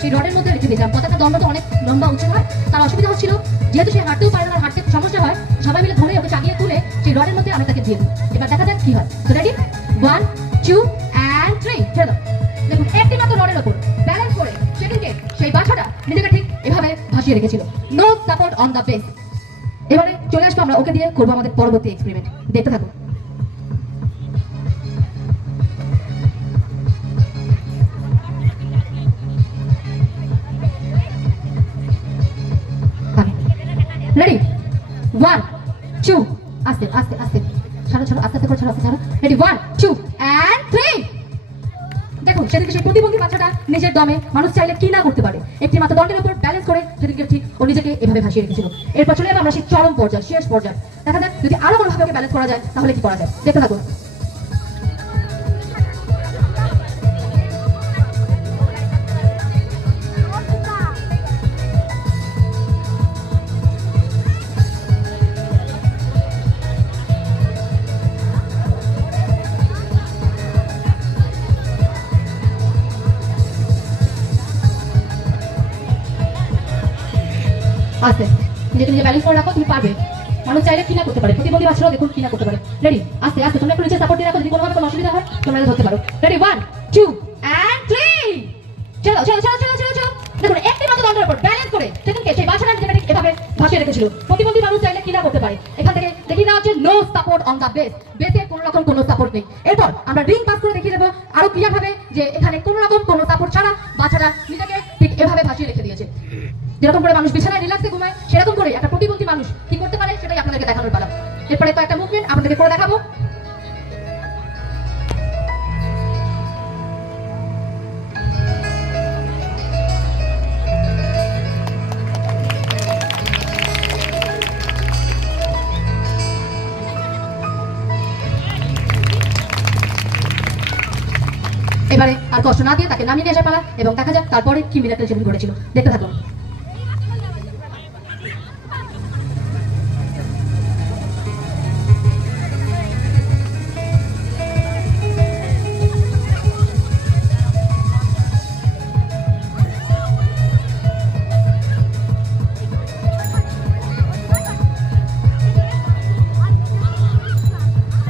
সেই রডের মধ্যে রেখে দিয়েছিলাম। পতাকা দণ্ডটা অনেক লম্বা উঁচু হয়, তার অসুবিধা হচ্ছিল, যেহেতু সে হাঁটতেও পারে না, হাঁটতে সমস্যা হয়, সবাই মিলে ধরে ওকে চাগিয়ে তুলে সেই রডের মধ্যে আমি তাকে দিয়ে দিই। এবার দেখা যাক কি হয়। তো রেডি, 1 2 and 3 ছেড়ে দাও। দেখুন একটি মাত্র রডের ওপর ব্যালেন্স করে সেদিনকে সেই বাচ্চাটা নিজেকে ঠিক এভাবে ভাসিয়ে রেখেছিল। No support on the base. এবারে চলে আসবো আমরা ওকে দিয়ে করবো আমাদের পরবর্তী এক্সপেরিমেন্ট। দেখতে থাকো। রেডি, 1 2 আস্তে আস্তে আস্তে ছাড়ো ছাড়ো, আস্তে আস্তে করে ছাড়ো, আস্তে ছাড়ো। Ready, 1 2 and 3। দেখুন সেদিকে সেই প্রতিবন্ধী বাচ্চাটা নিজের দমে মানুষ চাইলে কি না করতে পারে, একটি মাত্র দণ্ডের উপর ব্যালেন্স করে সেদিকে ঠিক ও নিজেকে এভাবে ভাসিয়ে রেখেছিল। এরপর চলে যাবো আমরা সেই চরম পর্যায়ে, শেষ পর্যায়ে। দেখা যাক যদি আরো কোনোভাবে ওকে ব্যালেন্স করা যায় তাহলে কি করা যায়। দেখতে থাকুন। আস্তে নিজেকে নিজে ব্যালেন্স করে রাখো, তুমি পারবে। মানুষ চাইলে কি না করতে পারে, প্রতিবন্ধী বাচ্চারাও দেখুন কি না করতে পারে। রেডি, আস্তে আস্তে তোমরা একটু নিচে সাপোর্ট দিয়ে রাখো, যদি কোনোভাবে কোনো অসুবিধা হয় তোমরা ধরতে পারো। রেডি, 1 2 and 3 চলো চলো চলো চলো চলো চলো। দেখুন একটি মাত্র দণ্ডের উপর ব্যালেন্স করে সেদিনকে সেই বাচ্চাটা নিজেকে ঠিক এভাবে ভাসিয়ে রেখেছিল। প্রতিবন্ধী মানুষ চাইলে কি না করতে পারে। এখান থেকে দেখি না হচ্ছে no support on the base, বেসে কোনো রকম কোনো সাপোর্ট নেই। এরপর আমরা রিং পাস করে দেখিয়ে দেবো আরো ক্লিয়ার ভাবে যে এখানে কোনো রকম কোনো সাপোর্ট ছাড়া বাচ্চাটা নিজেকে ঠিক এভাবে ভাসিয়ে রেখে দিয়েছে। যেরকম করে মানুষ বিছানায় রিল্যাক্সে ঘুমায় সেরকম করে একটা প্রতিবন্ধী মানুষ কি করতে পারে সেটাই আপনাদেরকে দেখানোর পালা। এরপরে কয়েকটা মুভমেন্ট আপনাদেরকে করে দেখাবো। এবারে আর কষ্ট না দিয়ে তাকে নামিয়ে নিয়ে আসার পালা এবং দেখা যাক তারপরে কি মিরাকেল সেদিন ঘটেছিল। দেখতে থাকুন।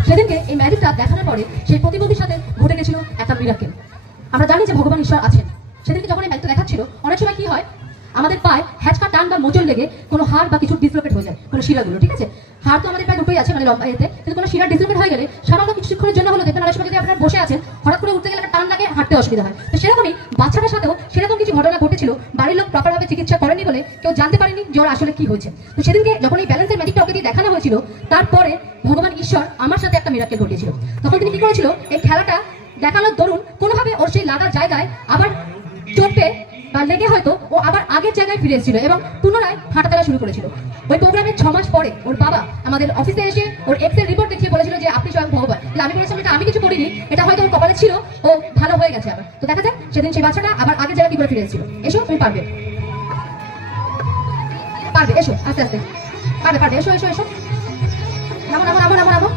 সেদিনকে এই ম্যাজিকটা দেখানোর পরে সেই প্রতিবন্ধীর সাথে ঘটে গেছিল একটা মিরাকেল। আমরা জানি যে ভগবান ঈশ্বর আছেন। সেদিনকে যখন এই ম্যাজিকটা দেখাচ্ছিল অনেক সময় কি হয়, আমাদের পায়ে হ্যাচকা টান বা মোচড় লেগে কোনো হাড় বা কিছু ডিসলোকেট হয়ে যায়, কোনো শিরাগুলো, ঠিক আছে। হাড় তো আমাদের প্রায় দুটোই আছে, মানে লম্বা এতে, কিন্তু কোনো শিরা ডিসলোকেট হয়ে গেলে সামান্য কিছুক্ষণের জন্য হলো দেখবেন অনেক সময় যদি আপনারা বসে আছেন হঠাৎ করে উঠতে গেলে একটা টান লাগে, হাঁটতে অসুবিধা হয়। তো সেরকমই বাচ্চাটার সাথেও সেরকম কিছু ঘটনা ঘটেছিল। বাড়ির লোক প্রপারভাবে চিকিৎসা করেনি বলে কেউ জানতে পারেনি যে ওর আসলে কি হয়েছে। তো সেদিনকে যখন এই ব্যালেন্সের ম্যাজিকটা ওকে দিয়ে দেখানো হয়েছিল, তারপরে ভগবান ঈশ্বর আমার সাথে একটা মিরাকেল ঘটিয়েছিল। তখন তিনি কি করেছিল, এই খেলাটা দেখানোর দরুন কোনোভাবে ওর সেই লাগা জায়গায় আবার চোপে বা লেগে হয়তো ও আবার আগের জায়গায় ফিরে এসেছিল এবং পুনরায় হাঁটাচলা শুরু করেছিল। ওই প্রোগ্রামের 6 মাস পরে ওর বাবা আমাদের অফিসে এসে ওর এক্সের রিপোর্ট দেখিয়ে বলেছিল যে আপনি স্বয়ং ভগবান। আমি বলেছিলাম এটা আমি কিছু করিনি, এটা হয়তো ওর কপালে ছিল, ও ভালো হয়ে গেছে আবার। তো দেখা যাক সেদিন সেই বাচ্চাটা আবার আগের জায়গায় কি করে ফিরে এসেছিল। এসো, তুমি পারবে, পারবে, এসো আস্তে আস্তে, পারবে পারবে, এসো এসো এসো, নামো নামো নামো নামো নামো।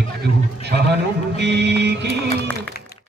একটু সহানুভূতি কি